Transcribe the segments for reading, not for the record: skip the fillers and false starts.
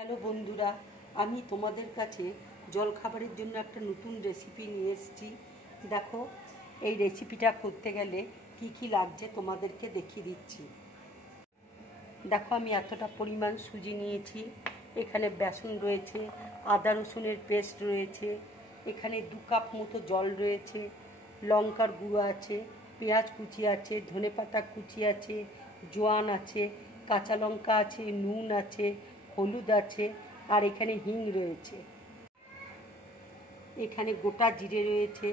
Hello বন্ধুরা, আমি তোমাদের কাছে জলখাবারের জন্য একটা নতুন রেসিপি নিয়ে এসেছি। দেখো, এই রেসিপিটা করতে গেলে কি কি লাগছে তোমাদেরকে দেখিয়ে দিচ্ছি। দেখো, আমি এতটা পরিমাণ সুজি নিয়েছি, এখানে বেসন রয়েছে, আদা রসুনের পেস্ট রয়েছে, এখানে 2 কাপ মতো জল রয়েছে, লঙ্কার গুঁড়ো আছে, পেঁয়াজ কুচি আছে, ধনেপাতা কুচি আছে, জোয়ান আছে, কাঁচা লঙ্কা আছে, নুন আছে, হলুদ আছে, আর এখানে হিং রয়েছে, এখানে গোটা জিরে রয়েছে,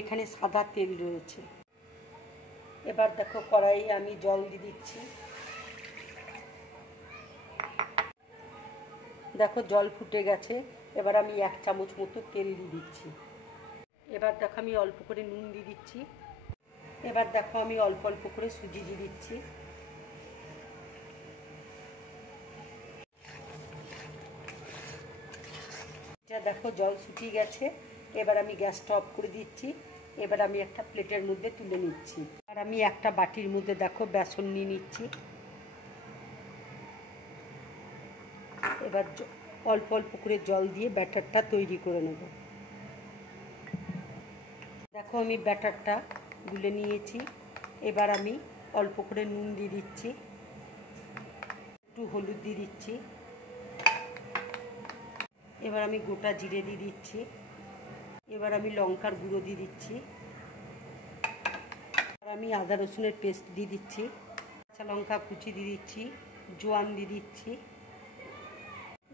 এখানে সাদা তেল রয়েছে। এবার দেখো, কড়াইয়ে আমি জল দিয়ে দিচ্ছি। দেখো, জল ফুটে গেছে। এবার আমি 1 চামচ মতো তেল দিয়ে দিচ্ছি। এবার দেখো, আমি অল্প করে নুন দিয়ে দিচ্ছি। এবার দেখো, আমি অল্প অল্প করে সুজি দিয়ে দিচ্ছি। দেখো, জল শুকিয়ে গেছে। এবার আমি গ্যাসটা অফ করে দিচ্ছি। এবার আমি একটা প্লেটের মধ্যে তুলে নিচ্ছি। আর আমি একটা বাটির মধ্যে দেখো বেসন নিয়ে নিচ্ছি। এবার অল্প অল্প করে জল দিয়ে ব্যাটারটা তৈরি করে নেব। দেখো, আমি ব্যাটারটা গুলে নিয়েছি। এবার আমি অল্প করে নুন দিয়ে দিচ্ছি, একটু হলুদ দিয়ে দিচ্ছি। এবার আমি গোটা জিরে দিয়ে দিচ্ছি। এবার আমি লঙ্কার গুঁড়ো দিয়ে দিচ্ছি। আর আমি আদা রসুনের পেস্ট দিয়ে দিচ্ছি, কাঁচা লঙ্কা কুচি দিয়ে দিচ্ছি, জোয়ান দিয়ে দিচ্ছি।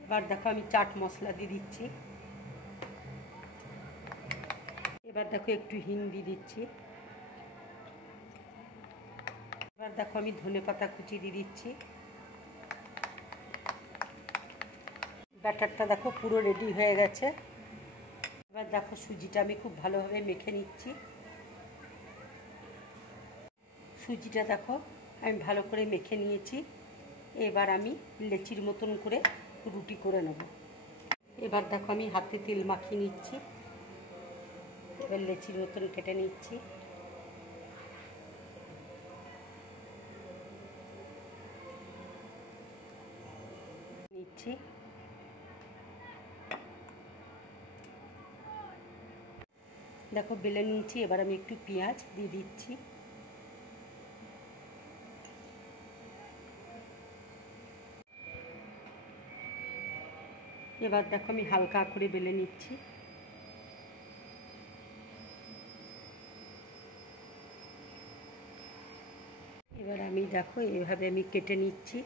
এবার দেখো, আমি চাট মশলা দিয়ে দিচ্ছি। এবার দেখো, একটু হিং দিয়ে দিচ্ছি। এবার দেখো, আমি ধনেপাতা কুচি দিয়ে দিচ্ছি। ব্যাটারটা দেখো পুরো রেডি হয়ে গেছে। এবার দেখো, সুজিটা আমি খুব ভালোভাবে মেখে নিচ্ছি। সুজিটা দেখো আমি ভালো করে মেখে নিয়েছি। এবার আমি লেচির মতন করে রুটি করে নেব। এবার দেখো, আমি হাতে তেল মাখিয়ে নিচ্ছি। এবার লেচির মতন কেটে নিচ্ছি। দেখো, বেলে নিয়েছি। এবার আমি একটু পেঁয়াজ দিয়ে দিচ্ছি। এবার দেখো, আমি হালকা করে বেলে নিচ্ছি। এবার আমি দেখো এইভাবে আমি কেটে নিচ্ছি।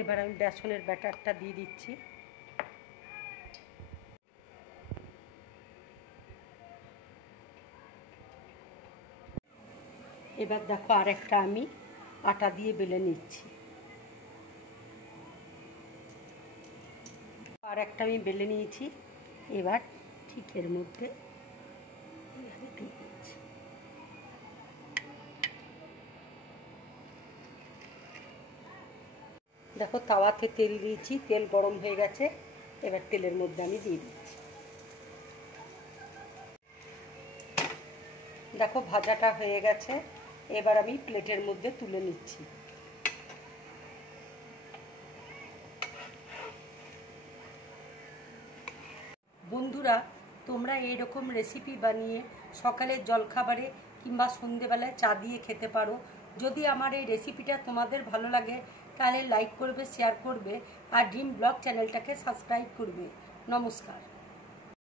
এবার আমি বেসনের ব্যাটারটা দিয়ে দিচ্ছি। এবার দেখো, আরেকটা আমি আটা দিয়ে বেলে নিচ্ছি। আর একটা আমি বেলে নিয়েছি। এবার ঠিক এর মধ্যে দিয়ে দিচ্ছি। দেখো, তাওয়াতে তেল দিয়েছি, তেল গরম হয়ে গেছে। এবার তেলের মধ্যে আমি দিয়ে দিচ্ছি। দেখো, ভাজাটা হয়ে গেছে। এবার আমি প্লেটের মধ্যে তুলে নিচ্ছি। বন্ধুরা, তোমরা এইরকম রেসিপি বানিয়ে সকালের জলখাবারে কিংবা সন্ধেবেলায় চা দিয়ে খেতে পারো। যদি আমার এই রেসিপিটা তোমাদের ভালো লাগে তাহলে লাইক করবে, শেয়ার করবে, আর ড্রিম ব্লগ চ্যানেলটাকে সাবস্ক্রাইব করবে। নমস্কার।